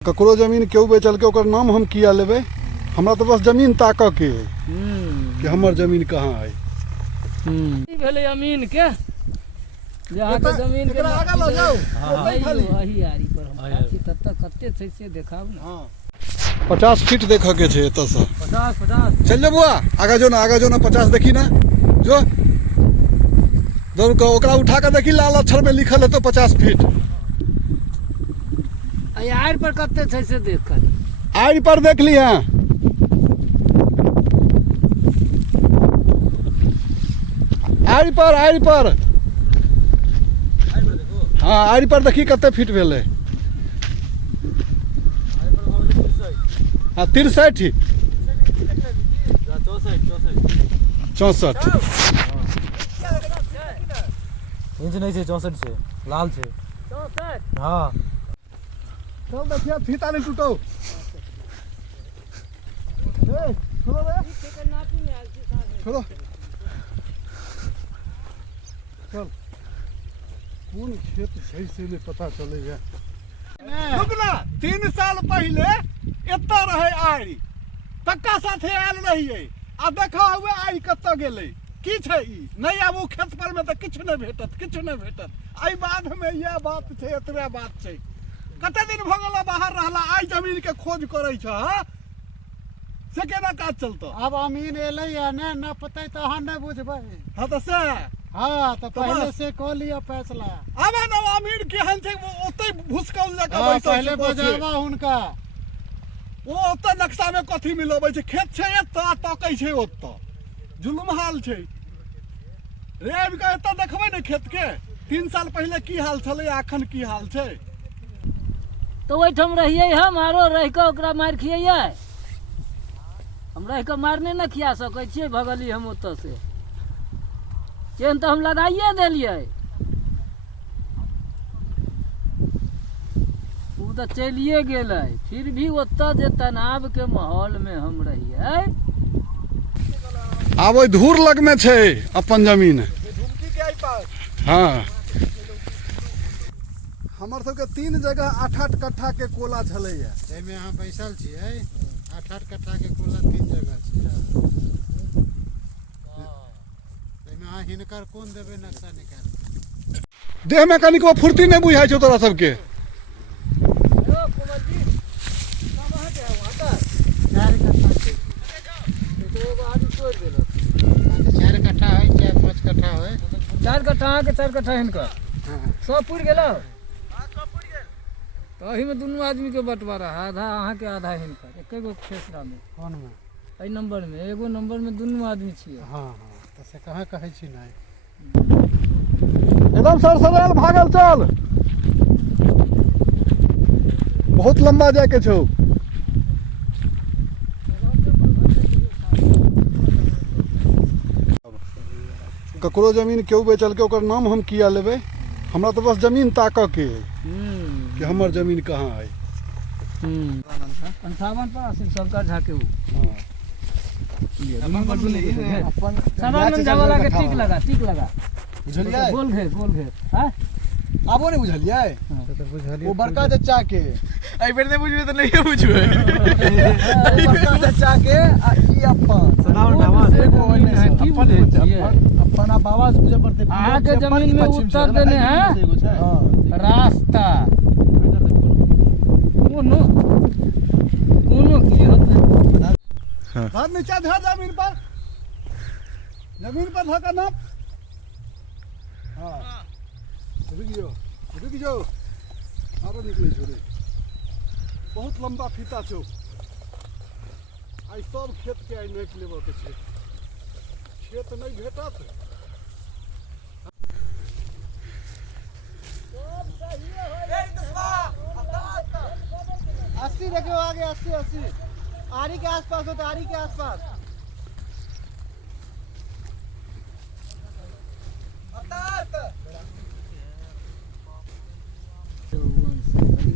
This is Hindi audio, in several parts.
ककरो जमीन केओ बेचल के ओकर नाम हम किया लेबे। हमरा तो बस जमीन ताक के है कि हमर जमीन कहाँ है। भेले जमीन के जहाँ के जमीन के आगे ल जाओ वही आरी पर हम काची तत कते छै से देखाब ना। हां 50 फीट देखा के छै एत से 50 चल जा बुआ आगा जो ना 50 देखी ना जो दौड़ के ओकरा उठा के देखी लाल अक्षर में लिखल है तो 50 फीट आर पर कते छै से देख कर आर पर देख ली है। आर पर हाँ आर पर देखी कते फीट भेले। हाँ 63 64 इंच नहीं छे 64 छे लाल छे 64 हाँ चल देखिए फीता नहीं टूटो। छोड़ो रे छोड़ो चल कौन खेत सही से नहीं पता चलेगा। रुकना 3 साल पहले एता रहे आरी तक्का साथे आयल रहिए आ देखा हुए आरी कत्ता गेले की छै ई नहीं आब ओ खेत पर में त किछ नहीं भेटत आई बाद में यह बात छै एतबे बात छै। कते दिन भ गेल बाहर रहला आई जमीन के खोज करे छ से केना काज चलतो। अब अमीन एले या ना पता तो हम नहीं बुझबे। हां त से हाँ तो पहले से कह लिया फैसला। अब ना अमीर केहन छै ओते भुसकल लगा हाँ, बैसल पहले बजावा उनका वो ओते नक्शा में कथी मिलबै छै खेत छै एत तकै छै ओत जुलुम हाल छै रे। अब का एत देखबै ने खेत के 3 साल पहले की हाल छले अखन की हाल छै। तो ओइठम रहिए हम आरो रह के ओकरा मार खियै हम रह के मारने न खिया सकै छियै भगली हम ओत से चेन तो हम लगाइए देलिए वो तो चलिए गेलै फिर भी ओत जे तनाव के माहौल में हम रहिए। आब ओइ धूर लग में छै अपन जमीन झुमकी के आई पास। हाँ हमर सबके 3 जगह 8-8 कट्ठा के कोला छलै है। एमे अहाँ बैसल छियै 8-8 कट्ठा के कोला 3 जगह छै। एमे अहाँ हिनकर कोन देबे नक्शा निकाल देह में कनिको फुर्ती नहीं बुझाइ छौ तोरा सबके। चार कट्ठा है चाहे 5 कट्ठा है 4 कट्ठा के 4 कट्ठा हिनकर सब पुर गेलो तो अही में दुनू आदमी के बंटवारा आधा अहाँ के आधा हिनकर एके गो खेसरा में कौन में एहि नंबर में एगो नंबर में दुनू आदमी छियै। हाँ तो से कहाँ कहै छी नहीं एकदम सरसराल भागल चल बहुत लंबा जाए के छौ। ककरो जमीन केओ बेचल के ओकर नाम हम किया लेबे। हमरा तो बस जमीन ताक के है कि हमर जमीन कहाँ है। 58 पर शंकर झा के टिक लगा बुझलियै गोल घेर हां आबो नहीं बुझलियै तो बुझलियै वो बड़का चचा के आई बेर नहीं बुझबे तो नहीं बुझबे बड़का चचा के आ ई अपन सदावर ढाबा से की बोले छियै अपन बाबा से पूछे पड़ते अहाँ के जमीन में उत्तर देने हैं रास्ता कोनो की होता हाथ नीचे धर जमीन पर धक्का ना। हाँ रुक जाओ आरो निकले छो रे बहुत लंबा फीता छो। आई सब खेत के आई नाप लेबो के छै खेत नहीं भेटत। अस्सी देखो आगे 80 आरी के आसपास हो तो आरी के आसपास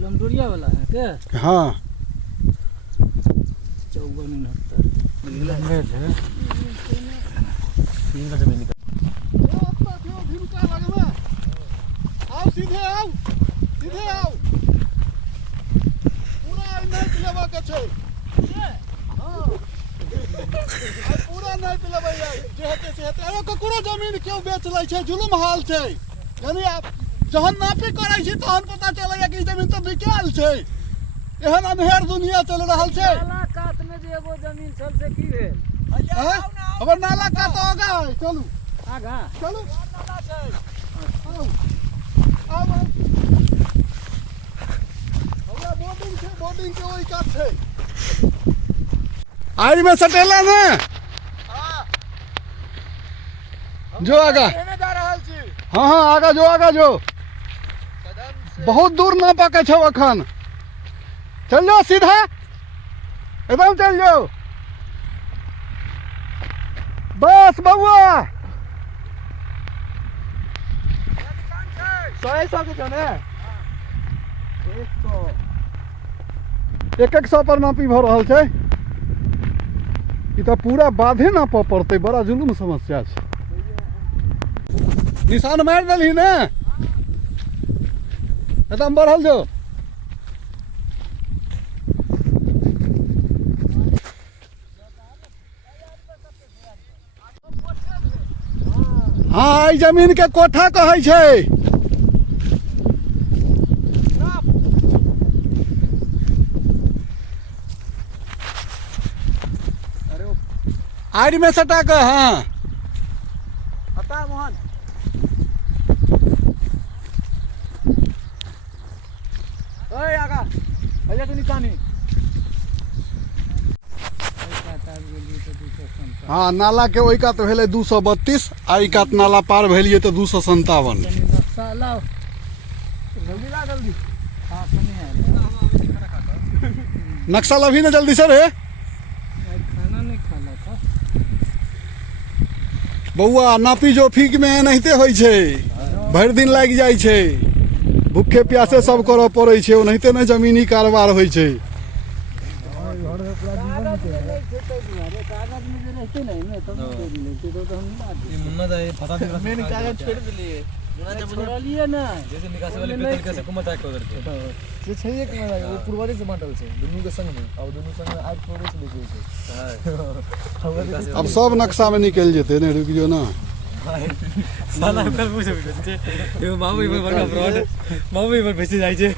लमडोरिया वाला है के हाँ 54 है 3 का जमीन आओ सीधे आओ पूरा लेबा के छै हां पूरा नहीं पिलबै जे हेतै से हेतै अरे ककरो जमीन क्यों बेच लै छै जुलुम हाल छै यानी आप जहन नापी करै छी तहन पता चलैया कि जमीन तो बिकायल छै एहन अन्हेर दुनिया चल रहल छै नाला कात में जे एगो जमीन छल से की भेल अब नाला कात आगा चलू आगा चलू नाला छै आउ आउ हमरा बोर्डिंग के ओइ कात छै आइ में सटेला ने हां जो आगा एने जा रहल छी हां हां आगा जो बहुत दूर ना पाके छौ अखन चल जाओ सीधा एकदम चल जाओ बस बउआ 100 के जने 100 100 पर नापी भ रहल छै ई त पूरा बाधे ना पड़ते बड़ा जुलुम समस्या छै निशान मार देलही ने एकदम बढ़ल जो हाँ ई जमीन के कोठा कहै छै आड़ में सटा के हाँ अता मोहन ओए आगा भैया तो निशानी हाँ नाला के ओई कात भेलै 232 आई कात नाला पार भेलिए तो 257 नक्शा लाओ जल्दी ला जल्दी हां सुनिए नक्शा लभी ना जल्दी से रे खाना नहीं खाना था बउआ नापी जोफी में एनाहिते होइ छै भरि दिन लागि जाइ छै भूखे प्यासे सब करऽ पड़ै छै ओनाहिते ने जमीनी कारोबार होइ छै कागज में जो रहते नहीं ना तब दे लेते तो हम ये मुन्ना जाए पता नहीं मैंने कागज छोड़ दिए छोड़ लिए ना जैसे निकासी वाले पेट्रोल कैसे घुमत है उधर के ये छै एक में वो पूर्वारी से बांटल छै दुनू के संग में और दुनू संग में आज प्रोग्रेस लिखे छै अब सब नक्शा में निकल जेते ने रुक जो ना साला कल पूछे ये मामू पर बड़का फ्रॉड मामू पर बेचे जाय छै